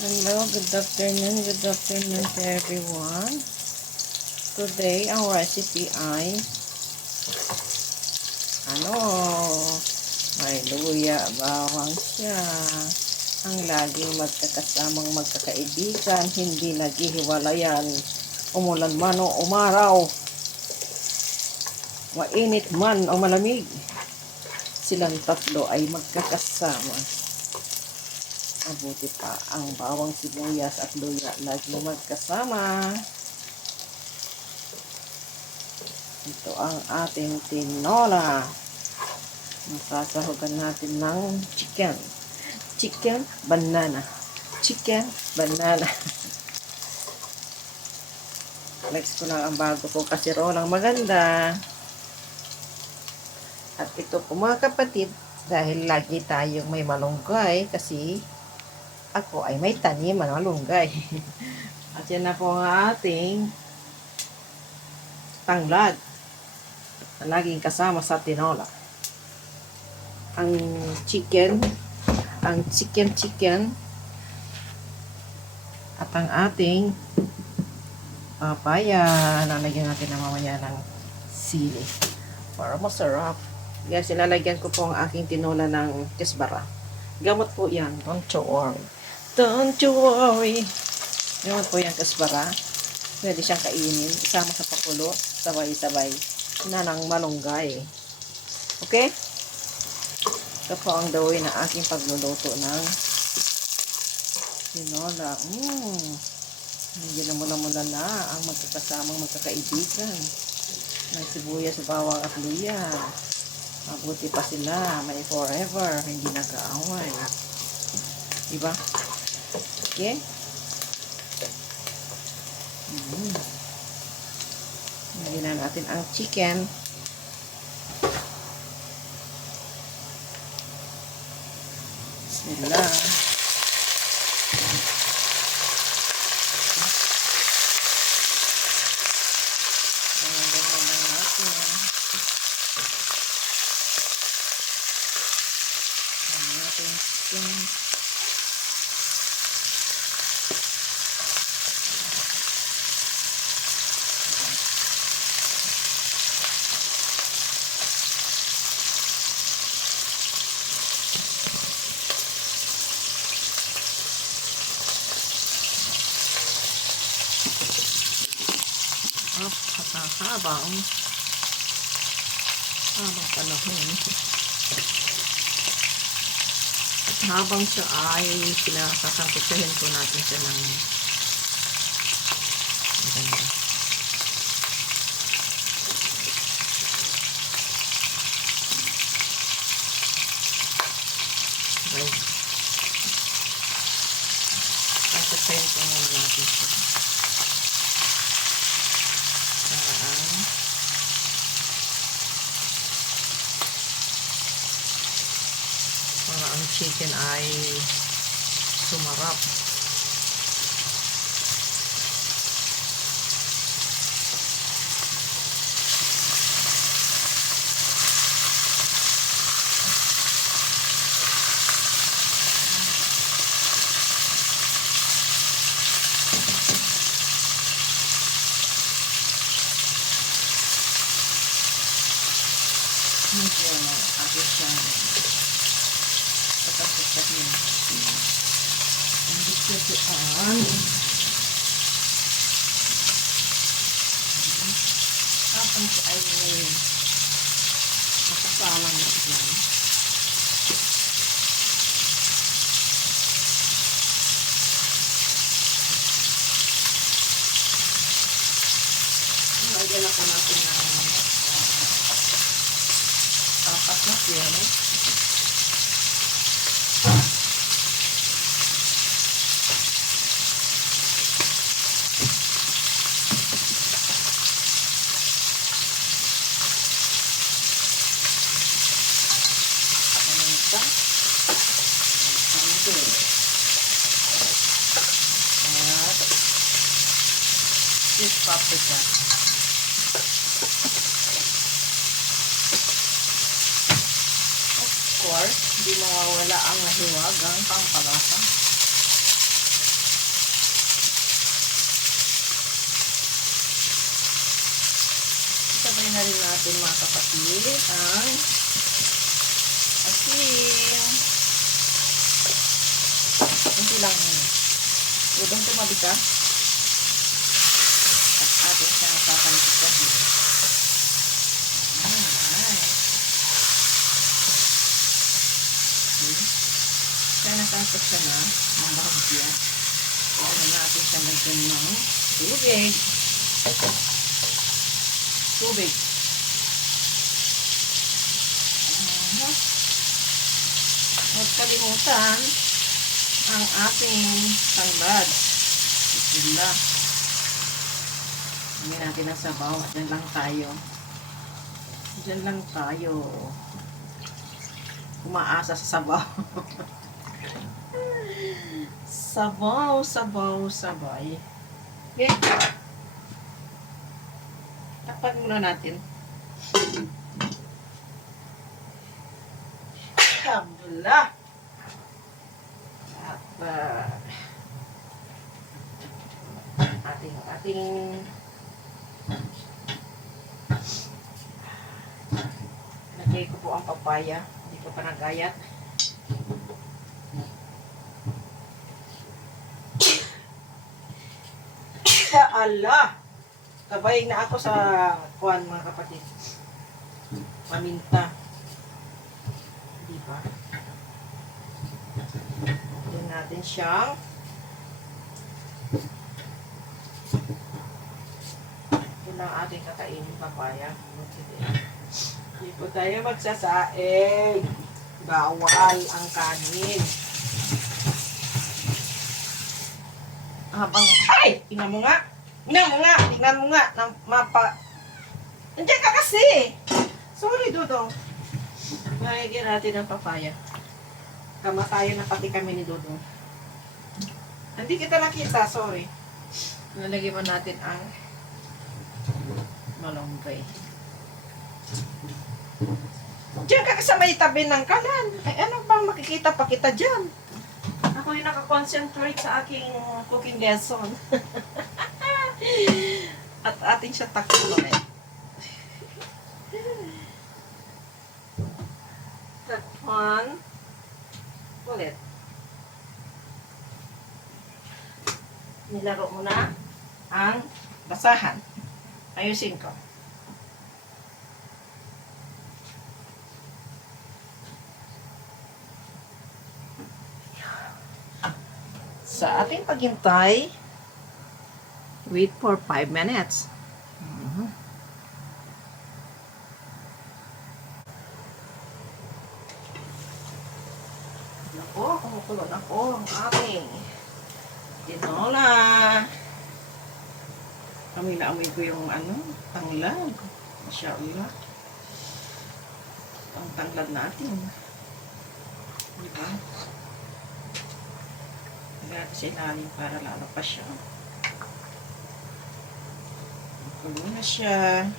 Hello, good afternoon to everyone. Today, ang recipe ay, may luya, bawang siya. Ang laging magkakasamang magkakaibigan, hindi naghihiwalayan. Umulan man o umaraw, mainit man o malamig, silang tatlo ay magkakasama. Mabuti pa ang bawang sibuyas at luya laging magkasama. Ito ang ating tinola. Masasahugan natin ng chicken. Chicken, banana. Chicken, banana. Next ko lang ang bago kong kasirolang maganda. At ito po mga kapatid, dahil lagi tayong may malunggay kasi ako ay may tanim ng malunggay. At yan na po ang ating tanglad na laging kasama sa tinola. Ang chicken at ang ating papaya. Lalagyan natin na mamaya ng sili para masarap. Guys, ilalagyan ko po ang aking tinola ng kesbara. Gamot po yan. Don't you worry. Don't you worry. Gamot po yan kesbara. Pwede siyang kainin. Isama sa pakulo. Sabay-sabay na ng malunggay. Okay? Ito po ang gawin na aking pagluluto ng tinola. Hindi na mula-mula na ang magkakasamang magkakaibigan ng sibuyas, bawang at luya. Mabuti pa sila, may forever, hindi nag-aaway. Diba? Okay? Lagyan na natin ang chicken. Bismillah. Habang panahon, habang siya ay sinasasangkutsahin po natin siya ng maganda. Right. Sangkutsahin po muna natin siya. Para ang chicken ay sumarap. Yan ang ating siya. Tapos niya. Ang gusto ko tapos siya ay makasalang na yan. Lagyan ako natin ng apat na piyano. At paprika. Of course, hindi mawawala ang nahiwagang pampalasa. Sabay na rin natin mga kapatid ang asin. Hindi lang yun. Udong tumabi ka. At atin siya papalitik kasi. Kaya natasok siya na ng bahagya. Kaya natin siya lagyan ng tubig. Tubig. Huwag kalimutan ang ating tanglad. Bismillah. Hindi natin ang sabaw. Diyan lang tayo. Diyan lang tayo. Umaasa sa sabaw. Sabaw, sabaw, sabay. Okay. Takpan muna natin. Alhamdulillah. At ating lagay ko po ang papaya. Hindi ko pa nagayat. Ya Allah! Kabay na ako sa kuwan mga kapatid. Paminta. Diba? Ito natin siyang ito lang ating kakainin papaya. Hindi po tayo magsasaing. Bawal ang kanin. Habang, ay! Tingnan mo nga. Tingnan mo nga. Nandiyan ka kasi. Sorry, Dodong. Mahigyan natin ang papaya. Kamatayan na pati kami ni Dodong. Hindi kita nakita, sorry. Nalagyan mo natin ang malunggay. Diyan ka sa may tabi ng kalan. Ay, ano bang makikita pa kita dyan? Ako yung nakakonsentrate sa aking cooking lesson. At ating siya takpan ulit. Takpan ulit. Nilaro mo na ang basahan. Ayusin ko. Sa ating paghintay, wait for 5 minutes. Nako, kumukulo na po ang ating tinola. Amoy na amoy ko yung tanglad. Masyaallah. Ang tanglad natin. Diba? Natin sa ilalim para lalo pa siya. Kulo na siya.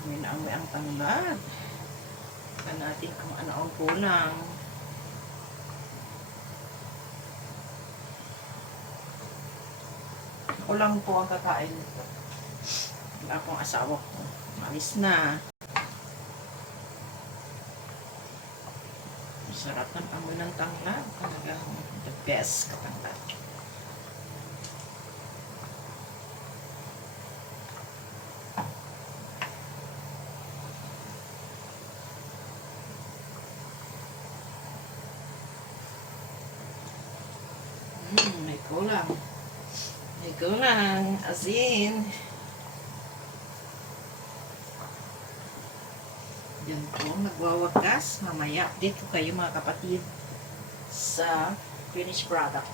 Amoy na amoy ang tanglad. Tignan natin kung ano ang kulang. Ako lang po ang kakain nito. Wala akong asawa ko. Malis na. Sarap ng amoy ng tanglad. Talagang the best katanglad. May kulang. May kulang. Asin. Yan po, nagwawakas. Mamaya, update ko kayo mga kapatid sa finished product.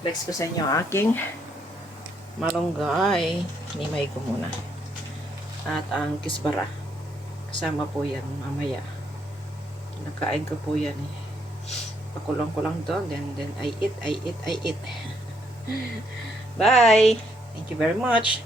Flex ko sa inyo aking malunggay. Nimay ko muna. At ang kisbara. Kasama po yan mamaya. Nakain ko po yan eh. Pakulong ko lang to. Then I eat. Bye! Thank you very much.